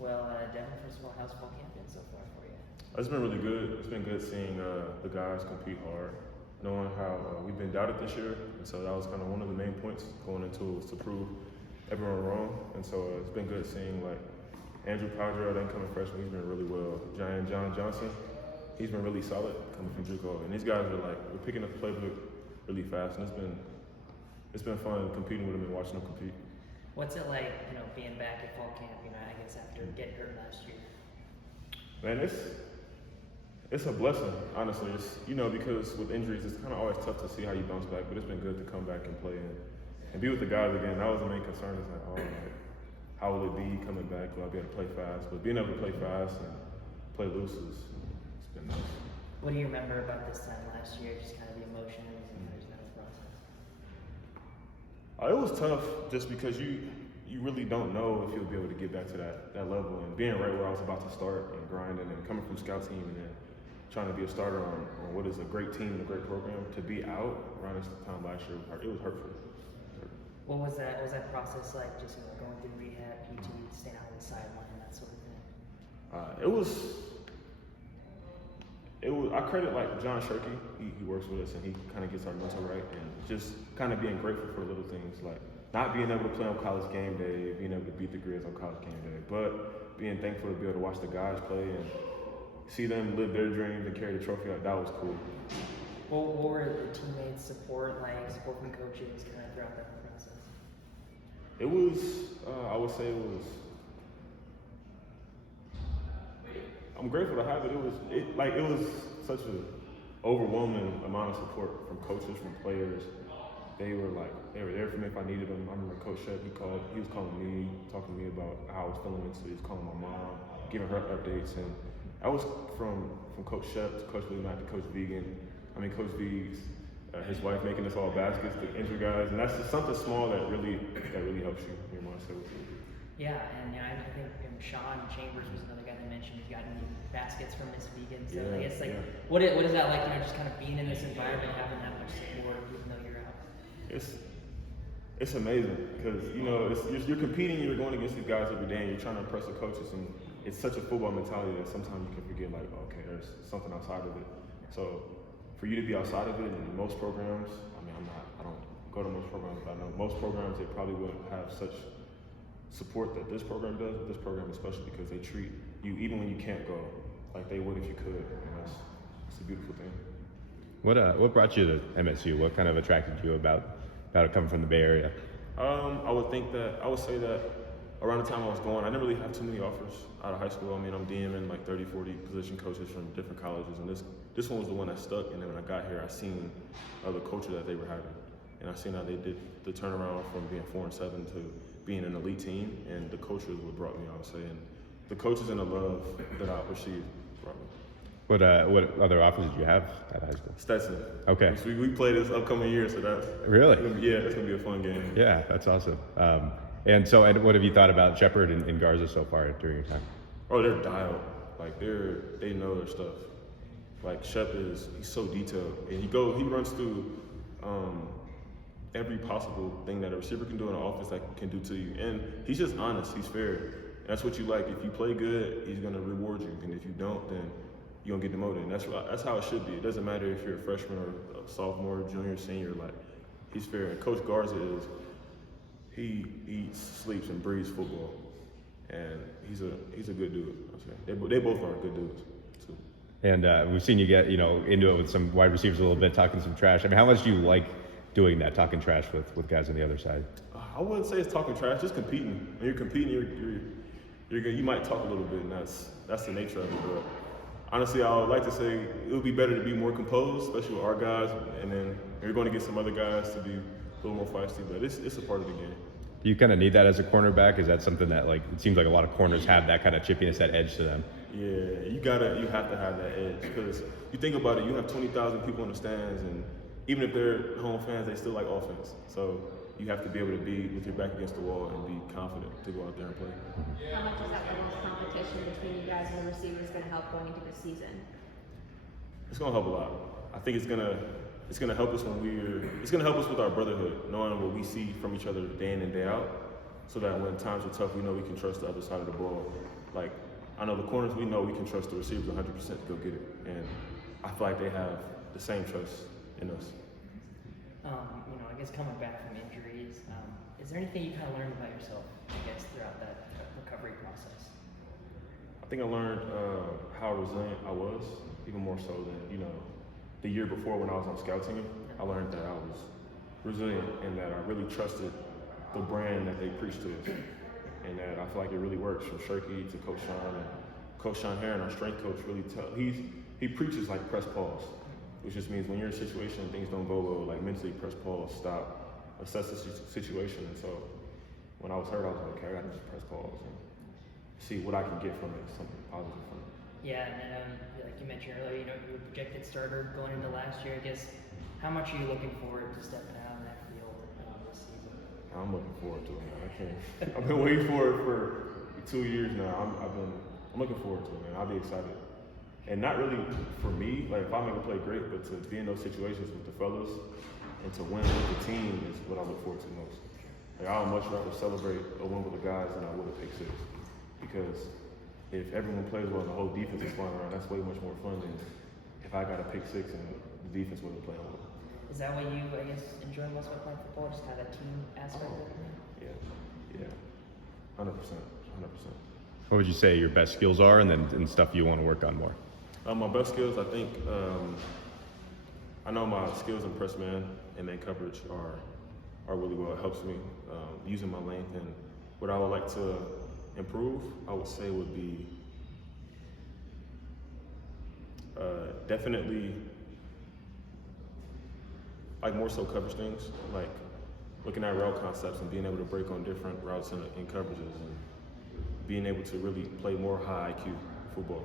Well, Devin, first of all, how's fall camp been so far for you? It's been really good. It's been good seeing the guys compete hard, knowing how we've been doubted this year, and so that was kind of one of the main points going into it was to prove everyone wrong. And so it's been good seeing like Andrew Powdrell, the incoming freshman, he's been really well. Giant John Johnson, he's been really solid coming from JUCO, and these guys are like we're picking up the playbook really fast, and it's been fun competing with them and watching them compete. What's it like, being back at fall camp? I guess after getting hurt last year. Man, it's a blessing, honestly. It's, because with injuries, it's kind of always tough to see how you bounce back, but it's been good to come back and play and be with the guys again. That was the main concern. It's like, how will it be coming back? Will I be able to play fast? But being able to play fast and play loose it's been nice. What do you remember about this time last year? Just kind of the emotions and the process. It was tough just because you really don't know if you'll be able to get back to that level. And being right where I was about to start and grinding and coming from scout team and then trying to be a starter on what is a great team and a great program, to be out around this time last year, it was hurtful. What was that process like, just going through rehab, PT, staying out on the sideline, that sort of thing? It was. I credit like John Shirky. He works with us and he kind of gets our mental right, and just kind of being grateful for little things like not being able to play on college game day, being able to beat the Grizz on college game day, but being thankful to be able to watch the guys play and see them live their dreams and carry the trophy out. That was cool. What were the teammates' support from coaches kind of throughout that process? It was, I would say it was, I'm grateful to have it. It was such an overwhelming amount of support from coaches, from players. They were there for me if I needed them. I remember Coach Shep, he was calling me, talking to me about how I was feeling mentally. He was calling my mom, giving her updates. And I was from Coach Shep to Coach Lee Mack to Coach Vegan. Coach V's, his wife making us all baskets to injure guys. And that's just something small that really helps you in your mindset. Yeah, and I think Sean Chambers was another guy that mentioned he's gotten baskets from Miss Vegan. So I guess what is that like, just kind of being in this environment, having that much support, even though you're out? It's amazing because you're competing, you're going against these guys every day, and you're trying to impress the coaches, and it's such a football mentality that sometimes you can forget okay, there's something outside of it. So for you to be outside of it, in most programs, I don't go to most programs, but I know most programs they probably wouldn't have such support that this program does, but this program especially because they treat you even when you can't go like they would if you could, and it's a beautiful thing. What brought you to MSU? What kind of attracted you about it coming from the Bay Area? I would say that around the time I was going, I didn't really have too many offers out of high school. I'm DMing like 30, 40 position coaches from different colleges, and this one was the one that stuck. And then when I got here, I seen the culture that they were having, and I seen how they did the turnaround from being 4-7 to being an elite team, and the culture is what brought me, I would say, and the coaches and the love that I received brought me. What other offers did you have at high school? Stetson. Okay. So we play this upcoming year, so that's really it's gonna be a fun game. Yeah, that's awesome. And what have you thought about Shepard and Garza so far during your time? Oh, they're dialed. Like they know their stuff. Like Shep he's so detailed, and he runs through every possible thing that a receiver can do in an offense that can do to you, and he's just honest. He's fair. And that's what you like. If you play good, he's gonna reward you, and if you don't, then you don't get demoted. And that's how it should be. It doesn't matter if you're a freshman or a sophomore, junior, senior. Like he's fair. And Coach Garza he eats, sleeps, and breathes football, and he's a good dude. They both are good dudes too. And we've seen you get into it with some wide receivers a little bit, talking some trash. How much do you like doing that, talking trash with guys on the other side? I wouldn't say it's talking trash, just competing. When you're competing, you might talk a little bit, and that's the nature of it. But honestly, I would like to say it would be better to be more composed, especially with our guys, and then you're going to get some other guys to be a little more feisty, but it's a part of the game. Do you kind of need that as a cornerback? Is that something that it seems like a lot of corners have, that kind of chippiness, that edge to them? Yeah, you have to have that edge, because you think about it, you have 20,000 people in the stands, and even if they're home fans, they still like offense. So you have to be able to be with your back against the wall and be confident to go out there and play. How much is that level of competition between you guys and the receivers going to help going into the season? It's going to help a lot. I think it's going to help us it's going to help us with our brotherhood, knowing what we see from each other day in and day out, so that when times are tough, we know we can trust the other side of the ball. Like, I know the corners, we know we can trust the receivers 100% to go get it. And I feel like they have the same trust in us. I guess coming back from injuries, is there anything you kind of learned about yourself, I guess, throughout that recovery process? I think I learned how resilient I was, even more so than, the year before when I was on scout team. I learned that I was resilient and that I really trusted the brand that they preach to us. And that I feel like it really works from Shirky to Coach Sean. And Coach Sean Heron, our strength coach, really he preaches like press pause, which just means when you're in a situation and things don't go well, like mentally press pause, stop, assess the situation. And so when I was hurt, I was like, okay, I got to just press pause and see what I can get from it, something positive from it. Yeah, and like you mentioned earlier, you were a projected starter going into last year. I guess, how much are you looking forward to stepping out on that field this season? I'm looking forward to it, man. I can't. I've been waiting for it for 2 years now. I'm looking forward to it, man. I'll be excited. And not really for me, like if I make a play, great, but to be in those situations with the fellas and to win with the team is what I look forward to most. Like I would much rather celebrate a win with the guys than I would a pick six. Because if everyone plays well and the whole defense is flying around, that's way much more fun than if I got a pick six and the defense wasn't playing well. Is that what you, I guess, enjoy most about playing football? Just kind of that team aspect of it? Yeah. 100%. What would you say your best skills are, and stuff you want to work on more? My best skills, I think, I know my skills in press man and man coverage are really well. It helps me using my length. And what I would like to improve, I would say, would be definitely like more so coverage things, like looking at route concepts and being able to break on different routes and coverages, and being able to really play more high IQ football,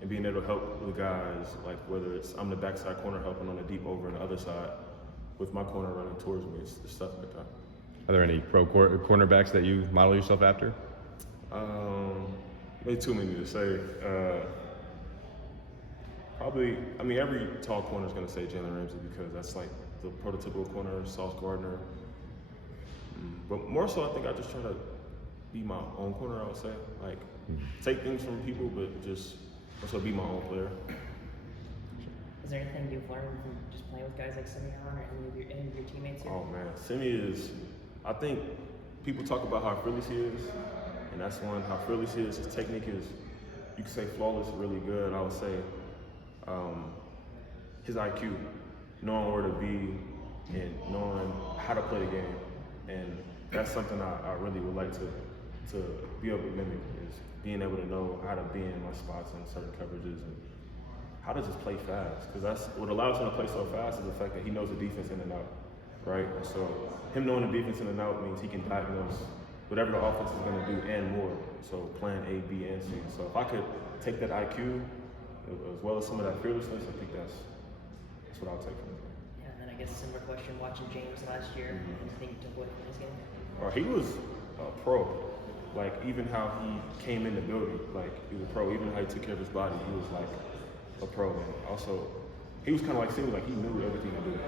and being able to help the guys, like whether it's I'm the backside corner helping on the deep over on the other side with my corner running towards me, it's stuff like that. Are there any pro cornerbacks that you model yourself after? Maybe too many to say. Probably, I mean, every tall corner is going to say Jalen Ramsey because that's like the prototypical corner, Sauce Gardner. But more so, I think I just try to be my own corner, I would say. Like, take things from people, but just also be my own player. Is there anything you've learned from just playing with guys like Simeon or any of your teammates here? Oh, man. Simeon is, I think people talk about how fearless he is, and that's one, how fearless he is. His technique is, you could say flawless, really good. I would say his IQ, knowing where to be and knowing how to play the game. And that's something I really would like to be able to mimic, is being able to know how to be in my spots in certain coverages and how to just play fast. Because that's what allows him to play so fast, is the fact that he knows the defense in and out, right? And so him knowing the defense in and out means he can diagnose whatever the offense is going to do and more. So plan A, B, and C. So if I could take that IQ as well as some of that fearlessness, I think that's what I'll take from him. Yeah, and then I guess a similar question, watching James last year, anything you took away from his game? He was a pro. Like, even how he came in the building, like, he was a pro. Even how he took care of his body, he was like a pro. And also, he was kind of like Simeon, like he knew everything to do.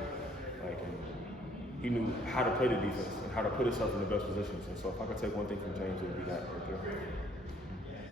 Like, and he knew how to play the defense and how to put himself in the best positions. And so if I could take one thing from James, it would be that right there.